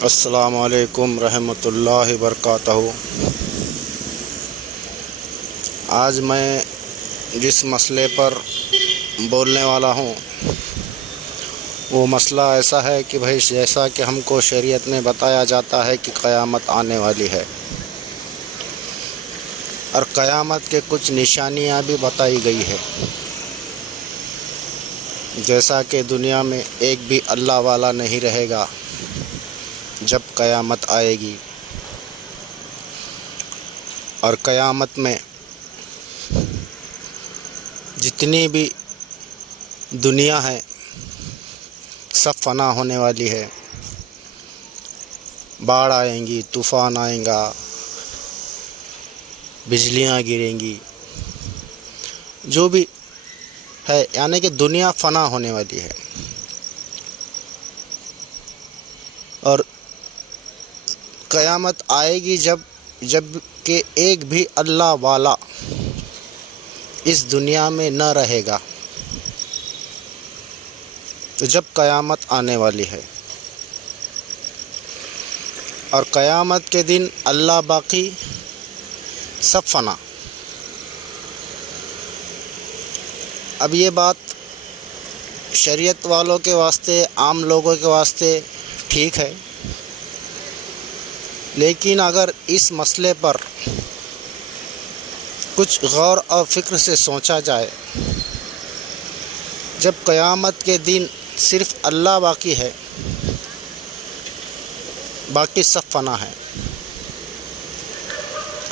السلام علیکم رحمۃ اللہ وبرکاتہ۔ آج میں جس مسئلے پر بولنے والا ہوں وہ مسئلہ ایسا ہے کہ بھائی جیسا کہ ہم کو شریعت میں بتایا جاتا ہے کہ قیامت آنے والی ہے اور قیامت کے کچھ نشانیاں بھی بتائی گئی ہے، جیسا کہ دنیا میں ایک بھی اللہ والا نہیں رہے گا جب قیامت آئے گی، اور قیامت میں جتنی بھی دنیا ہے سب فنا ہونے والی ہے، باڑھ آئیں گی، طوفان آئیں گا، بجلیاں گریں گی، جو بھی ہے یعنی کہ دنیا فنا ہونے والی ہے۔ اور قیامت آئے گی جب کہ ایک بھی اللہ والا اس دنیا میں نہ رہے گا، تو جب قیامت آنے والی ہے۔ اور قیامت کے دن اللہ باقی، سب فنا۔ اب یہ بات شریعت والوں کے واسطے، عام لوگوں کے واسطے ٹھیک ہے، لیکن اگر اس مسئلے پر کچھ غور اور فکر سے سوچا جائے، جب قیامت کے دن صرف اللہ باقی ہے، باقی سب فنا ہے،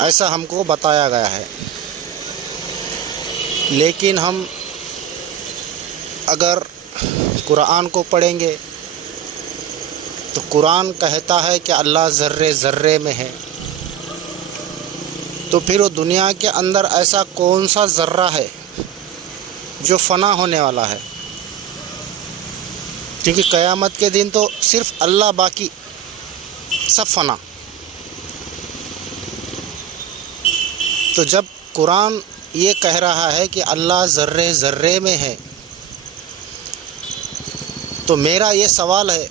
ایسا ہم کو بتایا گیا ہے، لیکن ہم اگر قرآن کو پڑھیں گے تو قرآن کہتا ہے کہ اللہ ذرے ذرے میں ہے، تو پھر وہ دنیا کے اندر ایسا کون سا ذرہ ہے جو فنا ہونے والا ہے؟ کیونکہ قیامت کے دن تو صرف اللہ باقی، سب فنا۔ تو جب قرآن یہ کہہ رہا ہے کہ اللہ ذرے ذرے میں ہے، تو میرا یہ سوال ہے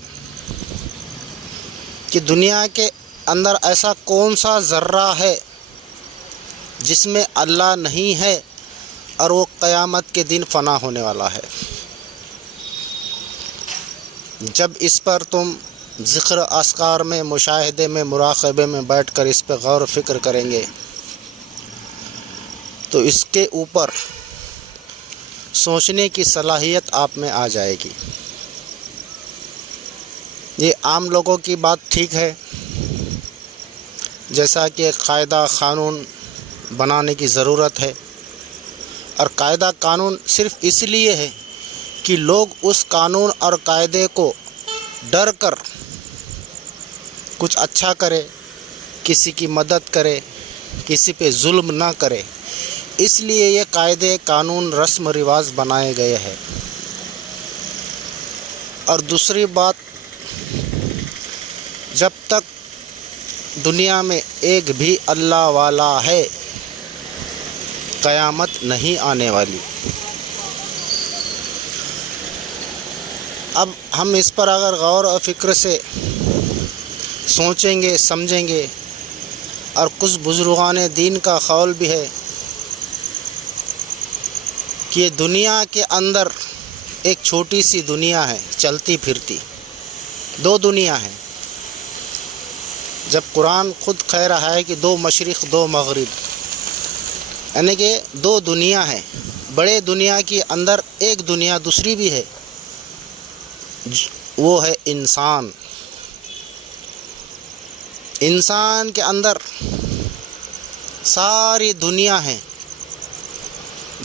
کہ دنیا کے اندر ایسا کون سا ذرہ ہے جس میں اللہ نہیں ہے اور وہ قیامت کے دن فنا ہونے والا ہے؟ جب اس پر تم ذکر اذکار میں، مشاہدے میں، مراقبے میں بیٹھ کر اس پہ غور و فکر کریں گے تو اس کے اوپر سوچنے کی صلاحیت آپ میں آ جائے گی۔ یہ عام لوگوں کی بات ٹھیک ہے، جیسا کہ قاعدہ قانون بنانے کی ضرورت ہے، اور قاعدہ قانون صرف اس لیے ہے کہ لوگ اس قانون اور قاعدے کو ڈر کر کچھ اچھا کرے، کسی کی مدد کرے، کسی پہ ظلم نہ کرے، اس لیے یہ قاعدے قانون رسم و رواج بنائے گئے ہیں۔ اور دوسری بات، جب تک دنیا میں ایک بھی اللہ والا ہے قیامت نہیں آنے والی۔ اب ہم اس پر اگر غور و فکر سے سوچیں گے، سمجھیں گے، اور کچھ بزرگان دین کا قول بھی ہے کہ یہ دنیا کے اندر ایک چھوٹی سی دنیا ہے، چلتی پھرتی دو دنیا ہے۔ جب قرآن خود کہہ رہا ہے کہ دو مشرق دو مغرب، یعنی کہ دو دنیا ہے، بڑے دنیا کے اندر ایک دنیا دوسری بھی ہے، وہ ہے انسان۔ انسان کے اندر ساری دنیا ہے،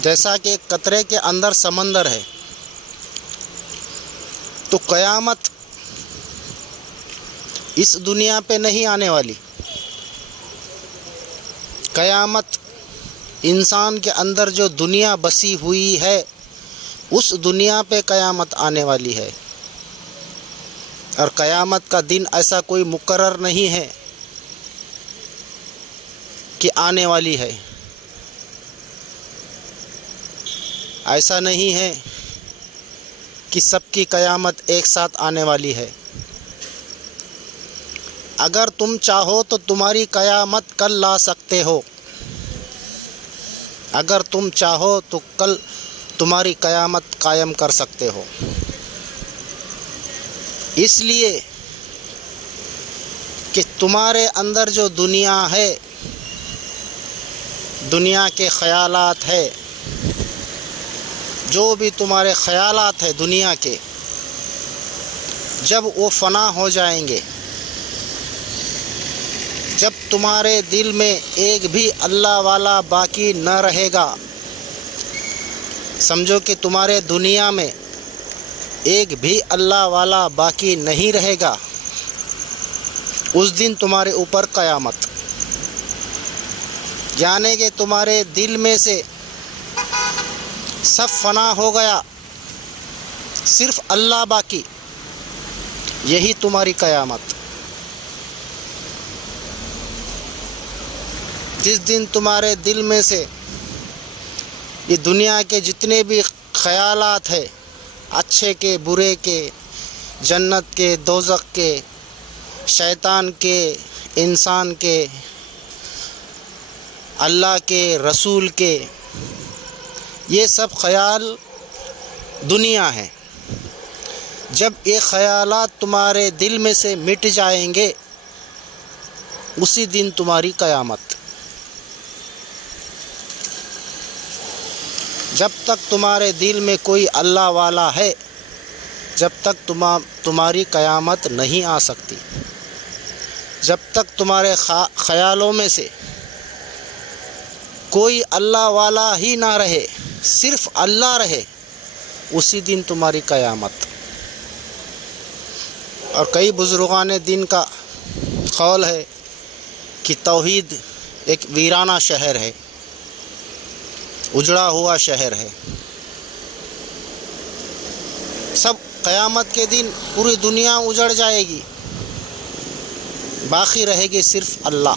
جیسا کہ قطرے کے اندر سمندر ہے۔ تو قیامت اس دنیا پہ نہیں آنے والی، قیامت انسان کے اندر جو دنیا بسی ہوئی ہے اس دنیا پہ قیامت آنے والی ہے۔ اور قیامت کا دن ایسا کوئی مقرر نہیں ہے کہ آنے والی ہے، ایسا نہیں ہے کہ سب کی قیامت ایک ساتھ آنے والی ہے۔ اگر تم چاہو تو تمہاری قیامت کل لا سکتے ہو، اگر تم چاہو تو کل تمہاری قیامت قائم کر سکتے ہو۔ اس لیے کہ تمہارے اندر جو دنیا ہے، دنیا کے خیالات ہے، جو بھی تمہارے خیالات ہیں دنیا کے، جب وہ فنا ہو جائیں گے، جب تمہارے دل میں ایک بھی اللہ والا باقی نہ رہے گا، سمجھو کہ تمہارے دنیا میں ایک بھی اللہ والا باقی نہیں رہے گا، اس دن تمہارے اوپر قیامت، یعنی کہ تمہارے دل میں سے سب فنا ہو گیا، صرف اللہ باقی، یہی تمہاری قیامت۔ جس دن تمہارے دل میں سے یہ دنیا کے جتنے بھی خیالات ہیں، اچھے کے برے کے، جنت کے دوزخ کے، شیطان کے، انسان کے، اللہ کے، رسول کے، یہ سب خیال دنیا ہے، جب یہ خیالات تمہارے دل میں سے مٹ جائیں گے، اسی دن تمہاری قیامت۔ جب تک تمہارے دل میں کوئی اللہ والا ہے، جب تک تمہاری قیامت نہیں آ سکتی۔ جب تک تمہارے خیالوں میں سے کوئی اللہ والا ہی نہ رہے، صرف اللہ رہے، اسی دن تمہاری قیامت۔ اور کئی بزرگان دین کا قول ہے کہ توحید ایک ویرانہ شہر ہے، اجڑا ہوا شہر ہے۔ سب قیامت کے دن پوری دنیا اجڑ جائے گی، باقی رہے گی صرف اللہ۔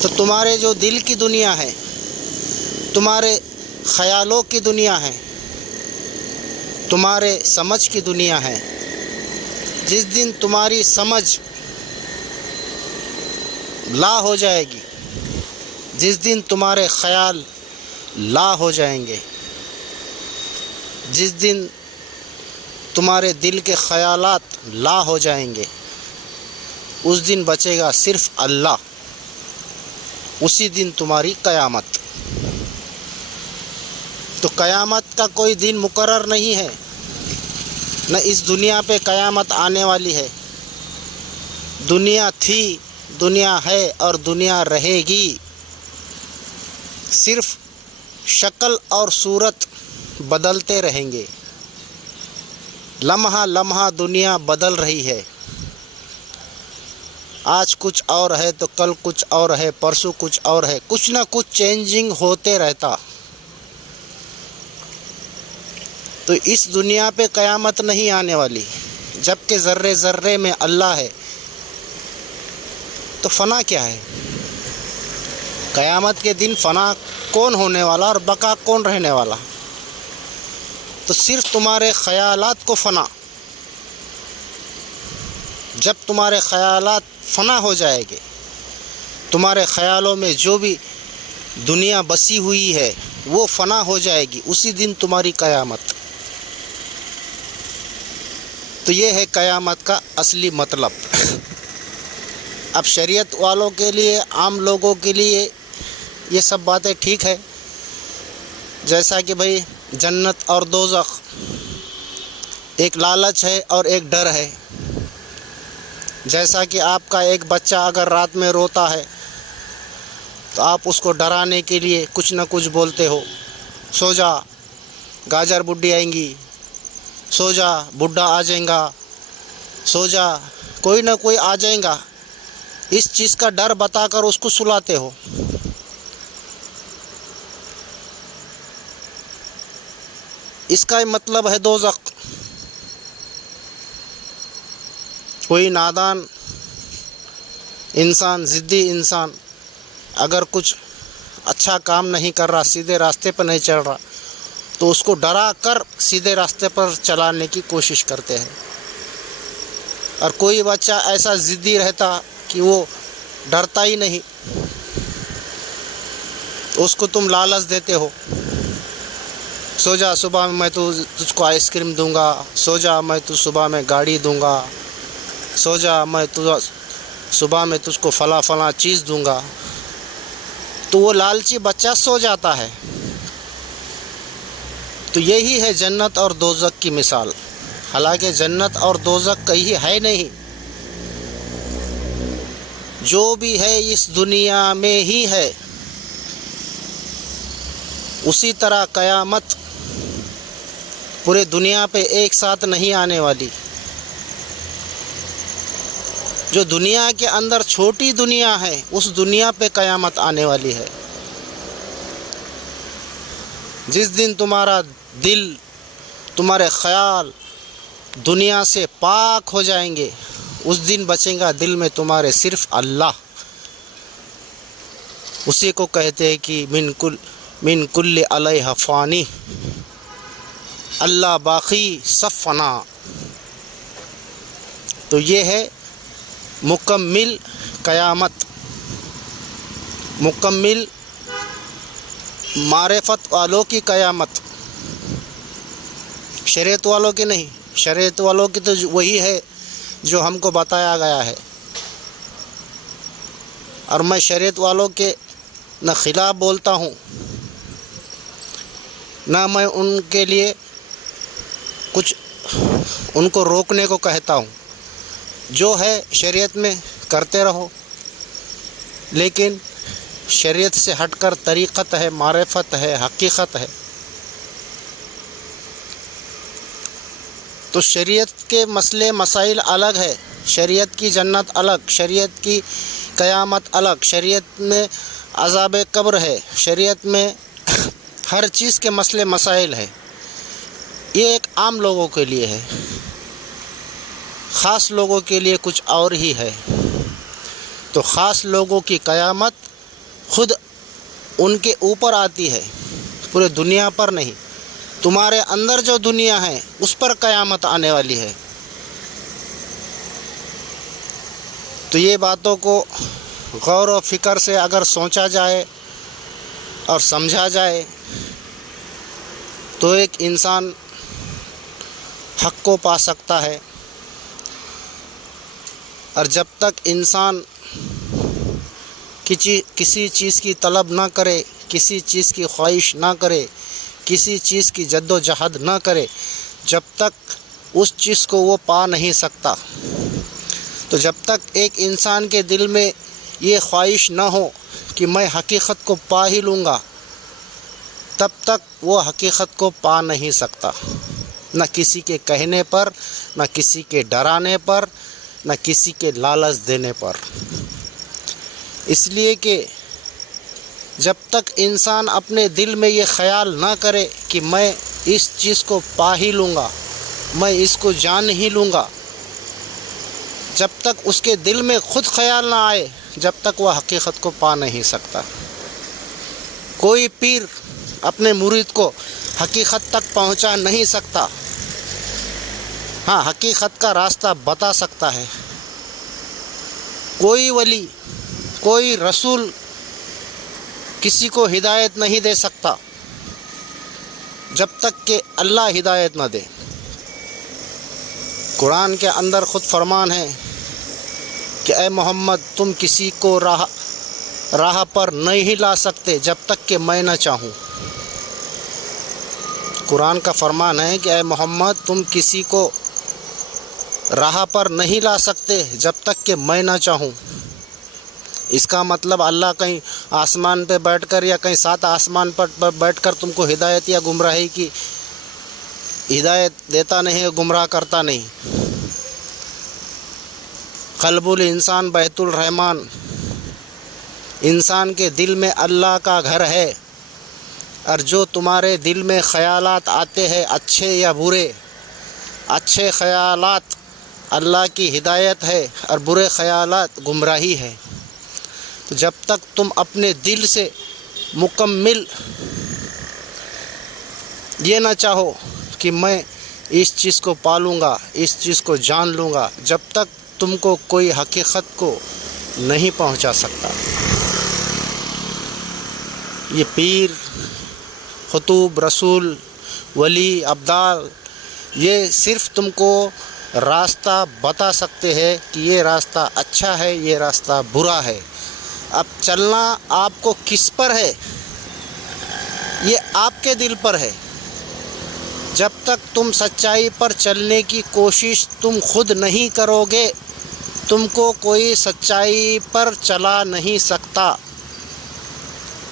تو تمہارے جو دل کی دنیا ہے، تمہارے خیالوں کی دنیا ہے، تمہارے سمجھ کی دنیا ہے، جس دن تمہاری سمجھ لا ہو جائے گی، جس دن تمہارے خیال لا ہو جائیں گے، جس دن تمہارے دل کے خیالات لا ہو جائیں گے، اس دن بچے گا صرف اللہ، اسی دن تمہاری قیامت۔ تو قیامت کا کوئی دن مقرر نہیں ہے، نہ اس دنیا پہ قیامت آنے والی ہے۔ دنیا تھی، دنیا ہے اور دنیا رہے گی، صرف شکل اور صورت بدلتے رہیں گے۔ لمحہ لمحہ دنیا بدل رہی ہے، آج کچھ اور ہے تو کل کچھ اور ہے، پرسوں کچھ اور ہے، کچھ نہ کچھ چینجنگ ہوتے رہتا۔ تو اس دنیا پہ قیامت نہیں آنے والی، جبکہ ذرے ذرے میں اللہ ہے، تو فنا کیا ہے؟ قیامت کے دن فنا کون ہونے والا اور بقا کون رہنے والا؟ تو صرف تمہارے خیالات کو فنا۔ جب تمہارے خیالات فنا ہو جائے گے، تمہارے خیالوں میں جو بھی دنیا بسی ہوئی ہے وہ فنا ہو جائے گی، اسی دن تمہاری قیامت۔ تو یہ ہے قیامت کا اصلی مطلب۔ اب شریعت والوں کے لیے، عام لوگوں کے لیے یہ سب باتیں ٹھیک ہے، جیسا کہ بھئی جنت اور دوزخ ایک لالچ ہے اور ایک ڈر ہے۔ جیسا کہ آپ کا ایک بچہ اگر رات میں روتا ہے تو آپ اس کو ڈرانے کے لیے کچھ نہ کچھ بولتے ہو، سو جا، گاجر بڈھی آئیں گی، سو جا، بڈھا آ جائیں گا، سو جا، کوئی نہ کوئی آ جائیں گا، اس چیز کا ڈر بتا کر اس کو سلاتے ہو۔ اس کا مطلب ہے دوزخ۔ کوئی نادان انسان، ضدی انسان اگر کچھ اچھا کام نہیں کر رہا، سیدھے راستے پر نہیں چل رہا، تو اس کو ڈرا کر سیدھے راستے پر چلانے کی کوشش کرتے ہیں۔ اور کوئی بچہ ایسا ضدی رہتا کہ وہ ڈرتا ہی نہیں، اس کو تم لالچ دیتے ہو، سو جا صبح میں تجھ کو آئس کریم دوں گا، سو جا میں صبح میں گاڑی دوں گا، سو جا میں صبح میں تجھ کو فلاں چیز دوں گا، تو وہ لالچی بچہ سو جاتا ہے۔ تو یہی ہے جنت اور دوزخ کی مثال، حالانکہ جنت اور دوزخ کہیں ہے نہیں، جو بھی ہے اس دنیا میں ہی ہے۔ اسی طرح قیامت پورے دنیا پہ ایک ساتھ نہیں آنے والی۔ جو دنیا کے اندر چھوٹی دنیا ہے، اس دنیا پہ قیامت آنے والی ہے۔ جس دن تمہارا دل، تمہارے خیال دنیا سے پاک ہو جائیں گے، اس دن بچیں گا دل میں تمہارے صرف اللہ۔ اسی کو کہتے ہیں کہ من کل علیہ فانی، اللہ باقی سب فنا۔ تو یہ ہے مکمل قیامت، مکمل معرفت والوں کی قیامت، شریعت والوں کی نہیں۔ شریعت والوں کی تو وہی ہے جو ہم کو بتایا گیا ہے، اور میں شریعت والوں کے نہ خلاف بولتا ہوں، نہ میں ان کے لیے کچھ ان کو روکنے کو کہتا ہوں۔ جو ہے شریعت میں کرتے رہو، لیکن شریعت سے ہٹ کر طریقت ہے، معرفت ہے، حقیقت ہے۔ تو شریعت کے مسئلے مسائل الگ ہے، شریعت کی جنت الگ، شریعت کی قیامت الگ، شریعت میں عذاب قبر ہے، شریعت میں ہر چیز کے مسئلے مسائل ہے۔ یہ ایک عام لوگوں کے لیے ہے، خاص لوگوں کے لیے کچھ اور ہی ہے۔ تو خاص لوگوں کی قیامت خود ان کے اوپر آتی ہے، پورے دنیا پر نہیں۔ تمہارے اندر جو دنیا ہے اس پر قیامت آنے والی ہے۔ تو یہ باتوں کو غور و فکر سے اگر سوچا جائے اور سمجھا جائے تو ایک انسان حق کو پا سکتا ہے۔ اور جب تک انسان کسی چیز کی طلب نہ کرے، کسی چیز کی خواہش نہ کرے، کسی چیز کی جد و جہد نہ کرے، جب تک اس چیز کو وہ پا نہیں سکتا۔ تو جب تک ایک انسان کے دل میں یہ خواہش نہ ہو کہ میں حقیقت کو پا ہی لوں گا، تب تک وہ حقیقت کو پا نہیں سکتا، نہ کسی کے کہنے پر، نہ کسی کے ڈرانے پر، نہ کسی کے لالچ دینے پر۔ اس لیے کہ جب تک انسان اپنے دل میں یہ خیال نہ کرے کہ میں اس چیز کو پا ہی لوں گا، میں اس کو جان ہی لوں گا، جب تک اس کے دل میں خود خیال نہ آئے، جب تک وہ حقیقت کو پا نہیں سکتا۔ کوئی پیر اپنے مرید کو حقیقت تک پہنچا نہیں سکتا، ہاں حقیقت کا راستہ بتا سکتا ہے۔ کوئی ولی، کوئی رسول کسی کو ہدایت نہیں دے سکتا جب تک کہ اللہ ہدایت نہ دے۔ قرآن کے اندر خود فرمان ہے کہ اے محمد تم کسی کو راہ پر نہیں لا سکتے جب تک کہ میں نہ چاہوں۔ قرآن کا فرمان ہے کہ اے محمد تم کسی کو راہ پر نہیں لا سکتے جب تک کہ میں نہ چاہوں۔ اس کا مطلب اللہ کہیں آسمان پہ بیٹھ کر یا کہیں سات آسمان پر بیٹھ کر تم کو ہدایت یا گمراہی کی ہدایت دیتا نہیں، گمراہ کرتا نہیں۔ قلب الانسان بیت الرحمن، انسان کے دل میں اللہ کا گھر ہے، اور جو تمہارے دل میں خیالات آتے ہیں اچھے یا برے، اچھے خیالات اللہ کی ہدایت ہے اور برے خیالات گمراہی ہے۔ تو جب تک تم اپنے دل سے مکمل یہ نہ چاہو کہ میں اس چیز کو پالوں گا، اس چیز کو جان لوں گا، جب تک تم کو کوئی حقیقت کو نہیں پہنچا سکتا۔ یہ پیر، خطوب، رسول، ولی، ابدال، یہ صرف تم کو راستہ بتا سکتے ہیں کہ یہ راستہ اچھا ہے، یہ راستہ برا ہے۔ اب چلنا آپ کو کس پر ہے؟ یہ آپ کے دل پر ہے۔ جب تک تم سچائی پر چلنے کی کوشش تم خود نہیں کرو گے، تم کو کوئی سچائی پر چلا نہیں سکتا۔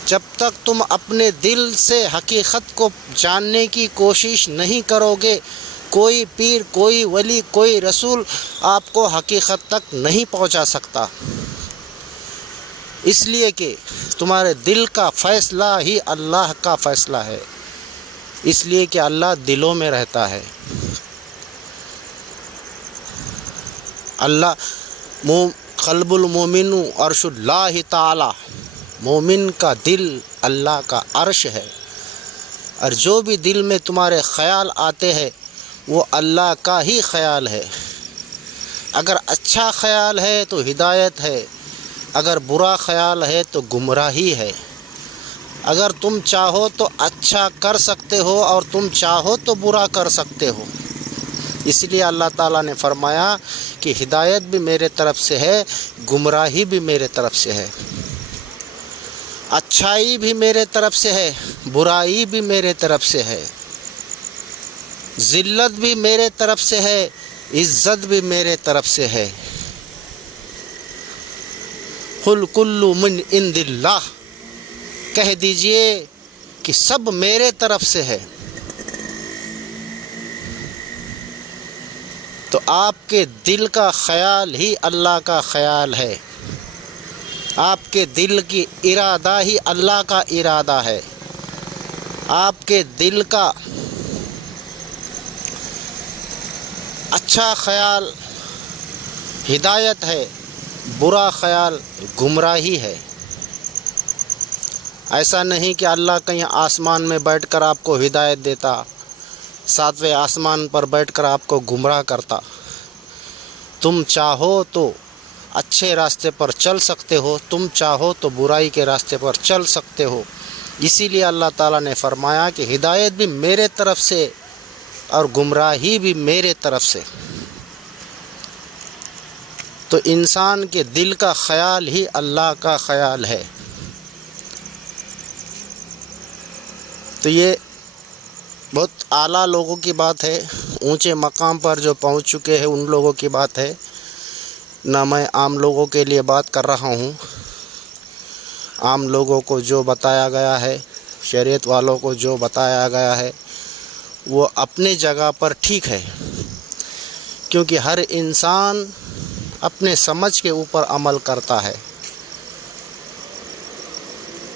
جب تک تم اپنے دل سے حقیقت کو جاننے کی کوشش نہیں کرو گے، کوئی پیر، کوئی ولی، کوئی رسول آپ کو حقیقت تک نہیں پہنچا سکتا۔ اس لیے کہ تمہارے دل کا فیصلہ ہی اللہ کا فیصلہ ہے، اس لیے کہ اللہ دلوں میں رہتا ہے۔ اللہ قلب المومن عرش اللہ تعالی، مومن کا دل اللہ کا عرش ہے، اور جو بھی دل میں تمہارے خیال آتے ہیں وہ اللہ کا ہی خیال ہے۔ اگر اچھا خیال ہے تو ہدایت ہے، اگر برا خیال ہے تو گمراہی ہے۔ اگر تم چاہو تو اچھا کر سکتے ہو اور تم چاہو تو برا کر سکتے ہو۔ اس لیے اللہ تعالیٰ نے فرمایا کہ ہدایت بھی میرے طرف سے ہے، گمراہی بھی میرے طرف سے ہے، اچھائی بھی میرے طرف سے ہے، برائی بھی میرے طرف سے ہے، ذلت بھی میرے طرف سے ہے، عزت بھی میرے طرف سے ہے۔ قل کل من عند اللہ، کہہ دیجئے کہ سب میرے طرف سے ہے۔ تو آپ کے دل کا خیال ہی اللہ کا خیال ہے، آپ کے دل کی ارادہ ہی اللہ کا ارادہ ہے، آپ کے دل کا اچھا خیال ہدایت ہے، برا خیال گمراہی ہے۔ ایسا نہیں کہ اللہ کہیں آسمان میں بیٹھ کر آپ کو ہدایت دیتا، ساتویں آسمان پر بیٹھ کر آپ کو گمراہ کرتا۔ تم چاہو تو اچھے راستے پر چل سکتے ہو، تم چاہو تو برائی کے راستے پر چل سکتے ہو۔ اسی لیے اللہ تعالیٰ نے فرمایا کہ ہدایت بھی میرے طرف سے اور گمراہی بھی میرے طرف سے۔ تو انسان کے دل کا خیال ہی اللہ کا خیال ہے۔ تو یہ بہت اعلیٰ لوگوں کی بات ہے، اونچے مقام پر جو پہنچ چکے ہیں ان لوگوں کی بات ہے، نہ میں عام لوگوں کے لیے بات کر رہا ہوں۔ عام لوگوں کو جو بتایا گیا ہے، شریعت والوں کو جو بتایا گیا ہے وہ اپنے جگہ پر ٹھیک ہے، کیونکہ ہر انسان اپنے سمجھ کے اوپر عمل کرتا ہے۔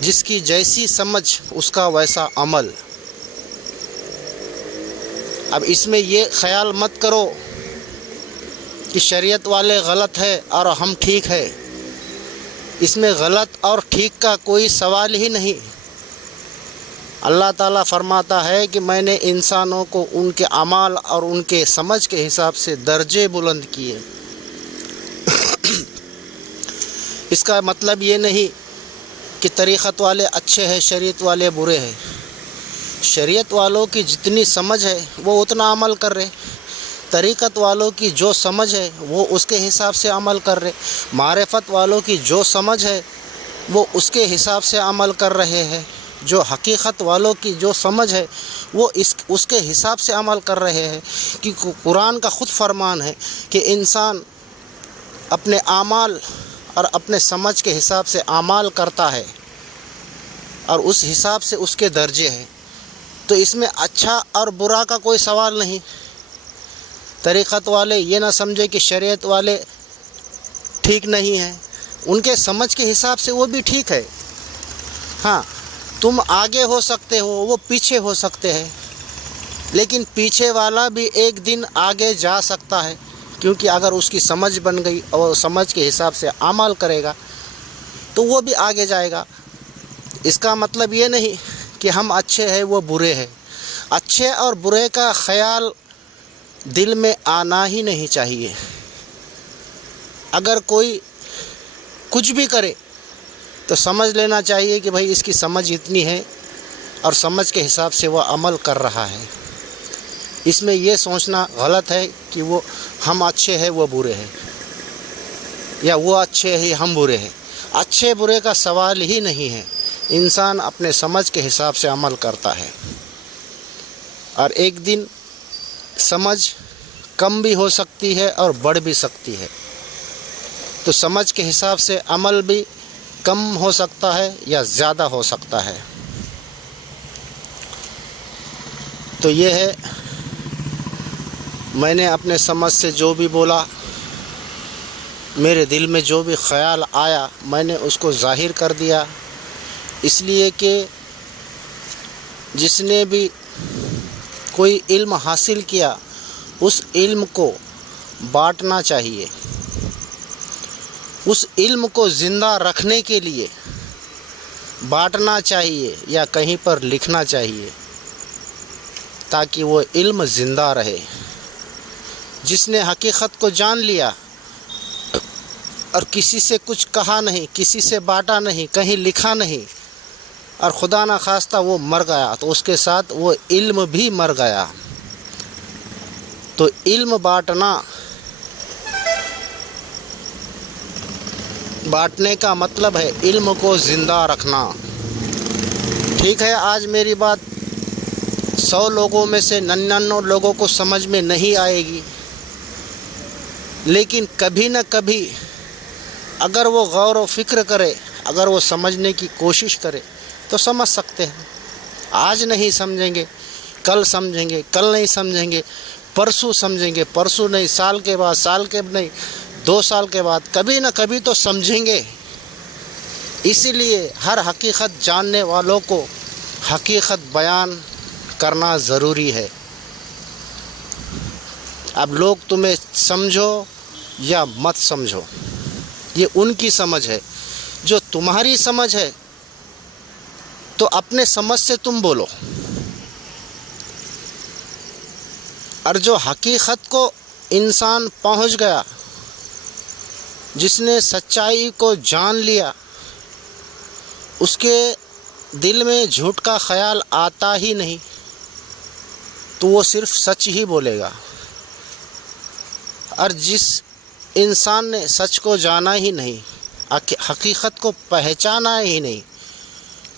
جس کی جیسی سمجھ اس کا ویسا عمل۔ اب اس میں یہ خیال مت کرو کہ شریعت والے غلط ہے اور ہم ٹھیک ہے، اس میں غلط اور ٹھیک کا کوئی سوال ہی نہیں۔ اللہ تعالیٰ فرماتا ہے کہ میں نے انسانوں کو ان کے اعمال اور ان کے سمجھ کے حساب سے درجے بلند کیے۔ اس کا مطلب یہ نہیں کہ طریقت والے اچھے ہیں، شریعت والے برے ہیں۔ شریعت والوں کی جتنی سمجھ ہے وہ اتنا عمل کر رہے، طریقت والوں کی جو سمجھ ہے وہ اس کے حساب سے عمل کر رہے، معرفت والوں کی جو سمجھ ہے وہ اس کے حساب سے عمل کر رہے ہیں، جو حقیقت والوں کی جو سمجھ ہے وہ اس کے حساب سے عمل کر رہے ہیں۔ کیونکہ قرآن کا خود فرمان ہے کہ انسان اپنے اعمال اور اپنے سمجھ کے حساب سے اعمال کرتا ہے اور اس حساب سے اس کے درجے ہیں۔ تو اس میں اچھا اور برا کا کوئی سوال نہیں۔ طریقت والے یہ نہ سمجھے کہ شریعت والے ٹھیک نہیں ہیں، ان کے سمجھ کے حساب سے وہ بھی ٹھیک ہے۔ ہاں، تم آگے ہو سکتے ہو، وہ پیچھے ہو سکتے ہیں، لیکن پیچھے والا بھی ایک دن آگے جا سکتا ہے، کیونکہ اگر اس کی سمجھ بن گئی اور سمجھ کے حساب سے عمل کرے گا تو وہ بھی آگے جائے گا۔ اس کا مطلب یہ نہیں کہ ہم اچھے ہیں وہ برے ہیں۔ اچھے اور برے کا خیال دل میں آنا ہی نہیں چاہیے۔ اگر کوئی کچھ بھی کرے تو سمجھ لینا چاہیے کہ بھائی اس کی سمجھ اتنی ہے اور سمجھ کے حساب سے وہ عمل کر رہا ہے۔ اس میں یہ سوچنا غلط ہے کہ وہ ہم اچھے ہیں وہ برے ہیں، یا وہ اچھے ہیں ہم برے ہیں۔ اچھے برے کا سوال ہی نہیں ہے، انسان اپنے سمجھ کے حساب سے عمل کرتا ہے، اور ایک دن سمجھ کم بھی ہو سکتی ہے اور بڑھ بھی سکتی ہے، تو سمجھ کے حساب سے عمل بھی کم ہو سکتا ہے یا زیادہ ہو سکتا ہے۔ تو یہ ہے، میں نے اپنے سمجھ سے جو بھی بولا، میرے دل میں جو بھی خیال آیا میں نے اس کو ظاہر کر دیا، اس لیے کہ جس نے بھی کوئی علم حاصل کیا اس علم کو بانٹنا چاہیے، اس علم کو زندہ رکھنے کے لیے بانٹنا چاہیے یا کہیں پر لکھنا چاہیے تاکہ وہ علم زندہ رہے۔ جس نے حقیقت کو جان لیا اور کسی سے کچھ کہا نہیں، کسی سے بانٹا نہیں، کہیں لکھا نہیں، اور خدا نہ خواستہ وہ مر گیا تو اس کے ساتھ وہ علم بھی مر گیا۔ تو علم بانٹنے کا مطلب ہے علم کو زندہ رکھنا۔ ٹھیک ہے، آج میری بات 100 لوگوں میں سے 99 لوگوں کو سمجھ میں نہیں آئے گی، لیکن کبھی نہ کبھی اگر وہ غور و فکر کرے، اگر وہ سمجھنے کی کوشش کرے تو سمجھ سکتے ہیں۔ آج نہیں سمجھیں گے، کل سمجھیں گے، کل نہیں سمجھیں گے، پرسوں سمجھیں گے، پرسوں نہیں، سال کے بعد، سال کے نہیں، 2 سال کے بعد، کبھی نہ کبھی تو سمجھیں گے۔ اسی لیے ہر حقیقت جاننے والوں کو حقیقت بیان کرنا ضروری ہے۔ اب لوگ تمہیں سمجھو یا مت سمجھو، یہ ان کی سمجھ ہے۔ جو تمہاری سمجھ ہے تو اپنے سمجھ سے تم بولو، اور جو حقیقت کو انسان پہنچ گیا، جس نے سچائی کو جان لیا، اس کے دل میں جھوٹ کا خیال آتا ہی نہیں، تو وہ صرف سچ ہی بولے گا۔ اور جس انسان نے سچ کو جانا ہی نہیں، حقیقت کو پہچانا ہی نہیں،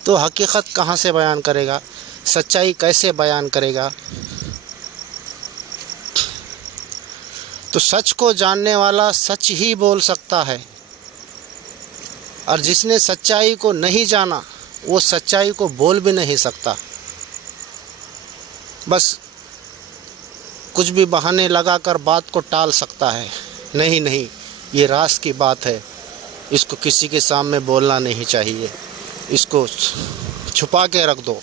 تو حقیقت کہاں سے بیان کرے گا، سچائی کیسے بیان کرے گا؟ تو سچ کو جاننے والا سچ ہی بول سکتا ہے، اور جس نے سچائی کو نہیں جانا وہ سچائی کو بول بھی نہیں سکتا، بس کچھ بھی بہانے لگا کر بات کو ٹال سکتا ہے۔ نہیں، یہ راز کی بات ہے، اس کو کسی کے سامنے بولنا نہیں چاہیے، اس کو چھپا کے رکھ دو۔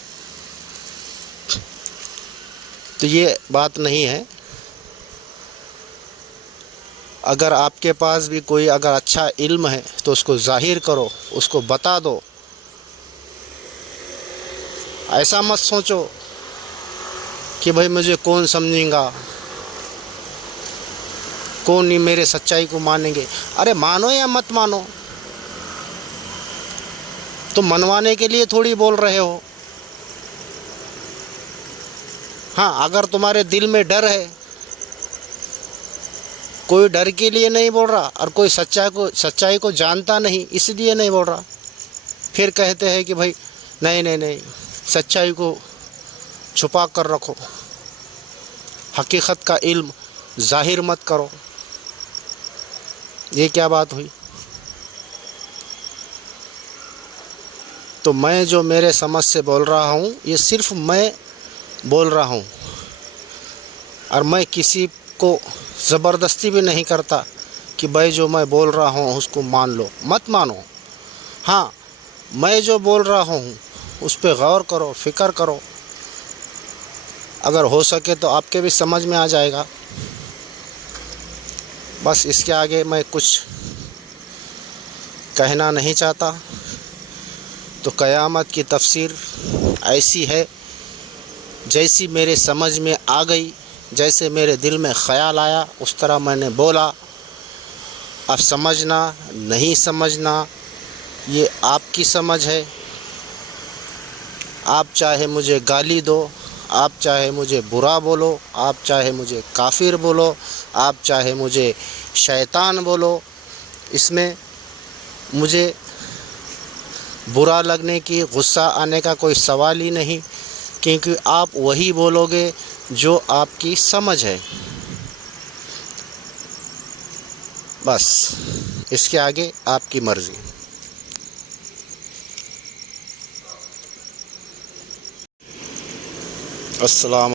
تو یہ بات نہیں ہے۔ اگر آپ کے پاس بھی کوئی اگر اچھا علم ہے تو اس کو ظاہر کرو، اس کو بتا دو۔ ایسا مت سوچو کہ بھائی مجھے کون سمجھیں گا، کون نہیں میرے سچائی کو مانیں گے۔ ارے مانو یا مت مانو، تم منوانے کے لیے تھوڑی بول رہے ہو۔ ہاں، اگر تمہارے دل میں ڈر ہے، کوئی ڈر کے لیے نہیں بول رہا، اور کوئی سچائی کو جانتا نہیں اس لیے نہیں بول رہا، پھر کہتے ہیں کہ بھائی نہیں، سچائی کو چھپا کر رکھو، حقیقت کا علم ظاہر مت کرو۔ یہ کیا بات ہوئی؟ تو میں جو میرے سمجھ سے بول رہا ہوں، یہ صرف میں بول رہا ہوں، اور میں کسی کو زبردستی بھی نہیں کرتا کہ بھائی جو میں بول رہا ہوں اس کو مان لو، مت مانو۔ ہاں، میں جو بول رہا ہوں اس پہ غور کرو، فکر کرو، اگر ہو سکے تو آپ کے بھی سمجھ میں آ جائے گا۔ بس اس کے آگے میں کچھ کہنا نہیں چاہتا۔ تو قیامت کی تفسیر ایسی ہے جیسی میرے سمجھ میں آ گئی جیسے میرے دل میں خیال آیا اس طرح میں نے بولا. اب سمجھنا نہیں سمجھنا یہ آپ کی سمجھ ہے. آپ چاہے مجھے گالی دو، آپ چاہے مجھے برا بولو، آپ چاہے مجھے کافر بولو، آپ چاہے مجھے شیطان بولو، اس میں مجھے برا لگنے کی، غصہ آنے کا کوئی سوال ہی نہیں، کیونکہ آپ وہی بولو گے جو آپ کی سمجھ ہے. بس اس کے آگے آپ کی مرضی. السلام